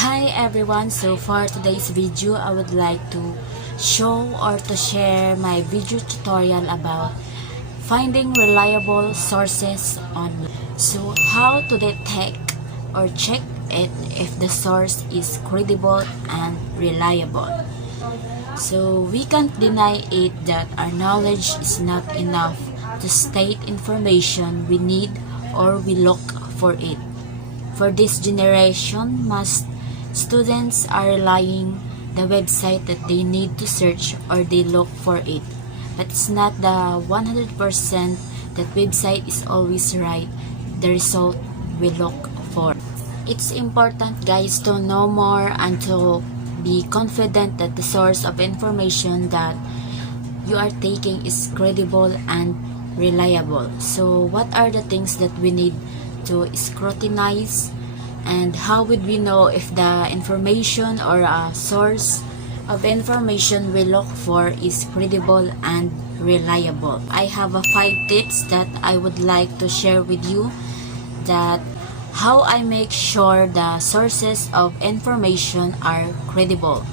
Hi everyone, so for today's video I would like to show or to share my video tutorial about finding reliable sources online. So how to detect or check it if the source is credible and reliable. So we can't deny it that our knowledge is not enough to state information we need or we look for it. For this generation, most students are relying the website that they need to search or they look for it. But it's not the 100% that website is always right, the result we look for. It's important, guys, to know more and to be confident that the source of information that you are taking is credible and reliable. So what are the things that we need to scrutinize, and how would we know if the information or a source of information we look for is credible and reliable? I have 5 tips that I would like to share with you, that how I make sure the sources of information are credible.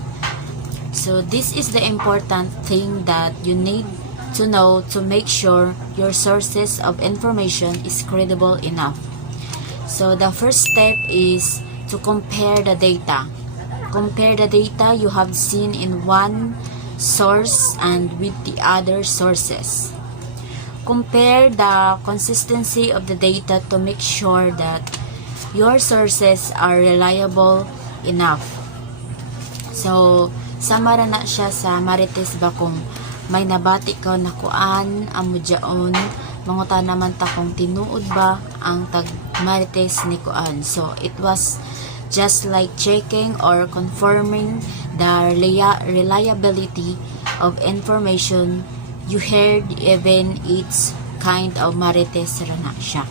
So this is the important thing that you need to know to make sure your sources of information is credible enough. So the first step is to compare the data. Compare the data you have seen in one source and with the other sources. Compare the consistency of the data to make sure that your sources are reliable enough. So, samara na siya sa Marites ba kung may nabati ka na kuan, amo dyaon, manguta naman ta kung tinuod ba ang tag Marites ni kuan. So, it was just like checking or confirming the reliability of information you heard, even it's kind of Marites ra na siya.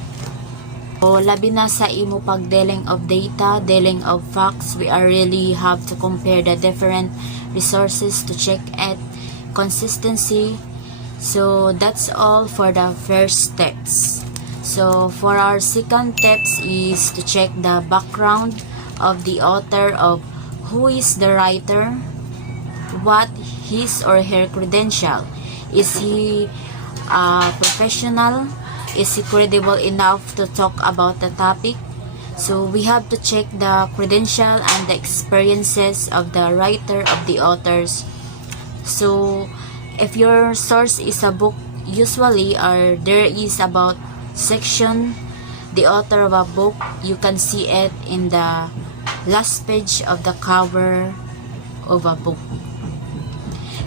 O labi na sa imo pag dealing of data, dealing of facts, we are really have to compare the different resources to check at consistency. So that's all for the first steps. So for our second steps is to check the background of the author, of who is the writer, what his or her credential. Is he a professional? Is he credible enough to talk about the topic? So we have to check the credential and the experiences of the writer, of the authors. So if your source is a book, usually there is about section the author of a book, you can see it in the last page of the cover of a book.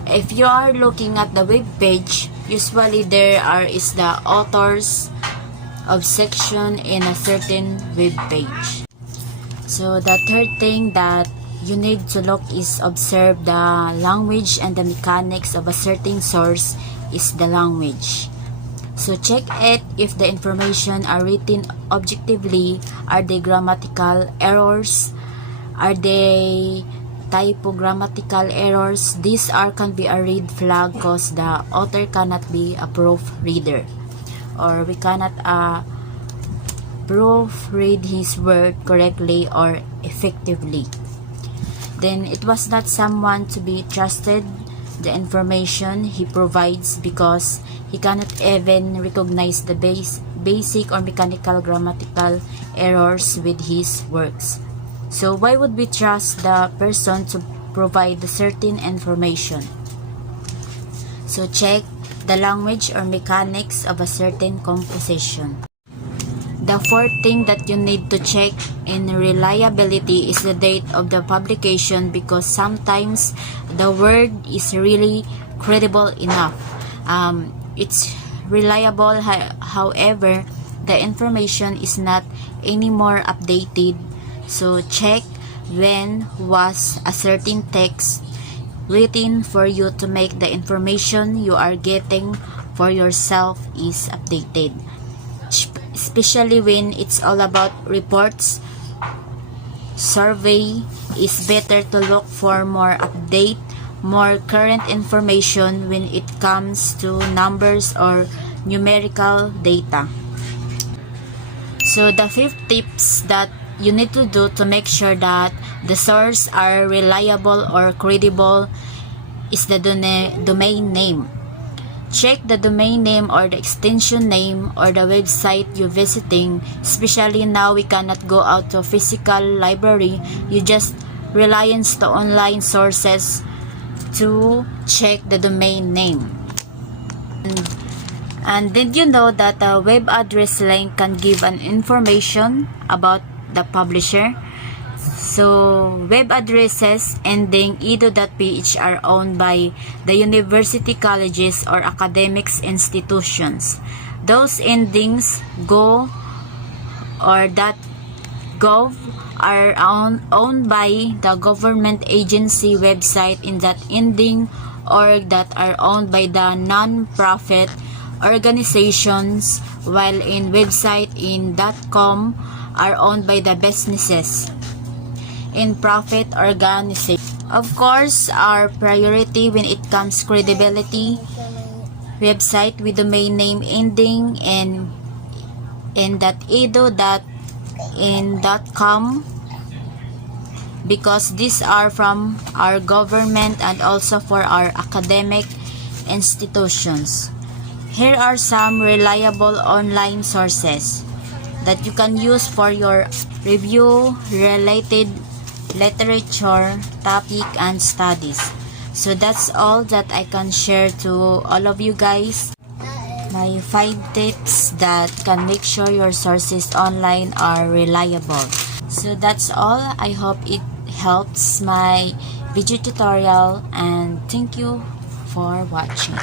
If you are looking at the web page, usually there is the authors of section in a certain web page. So the third thing that you need to look is observe the language and the mechanics of a certain source is the language. So check it if the information are written objectively. Are they grammatical errors? Are they typogrammatical errors? These can be a red flag because the author cannot be a proofreader, or we cannot proofread his word correctly or effectively. Then it was not someone to be trusted, the information he provides, because he cannot even recognize the basic or mechanical grammatical errors with his works. So why would we trust the person to provide the certain information? So check the language or mechanics of a certain composition. The fourth thing that you need to check in reliability is the date of the publication, because sometimes the word is really credible enough. It's reliable, however, the information is not anymore updated. So check when was a certain text written for you to make the information you are getting for yourself is updated. Especially when it's all about reports, survey, is better to look for more update, more current information when it comes to numbers or numerical data. So the fifth tips that you need to do to make sure that the source are reliable or credible is the domain name. Check the domain name or the extension name or the website you're visiting. Especially now we cannot go out to physical library. You just reliance to online sources to check the domain name. And did you know that a web address link can give an information about the publisher? So, web addresses ending edu.ph are owned by the university colleges or academics institutions. Those endings go or .gov are owned by the government agency website in that ending, or that are owned by the non-profit organizations, while in website in .com are owned by the businesses in profit organization. Of course, our priority when it comes credibility, website with domain name ending in .edu.in.com, because these are from our government and also for our academic institutions. Here are some reliable online sources that you can use for your review related literature, topic, and studies. So that's all that I can share to all of you guys. My 5 tips that can make sure your sources online are reliable. So that's all. I hope it helps my video tutorial, and thank you for watching.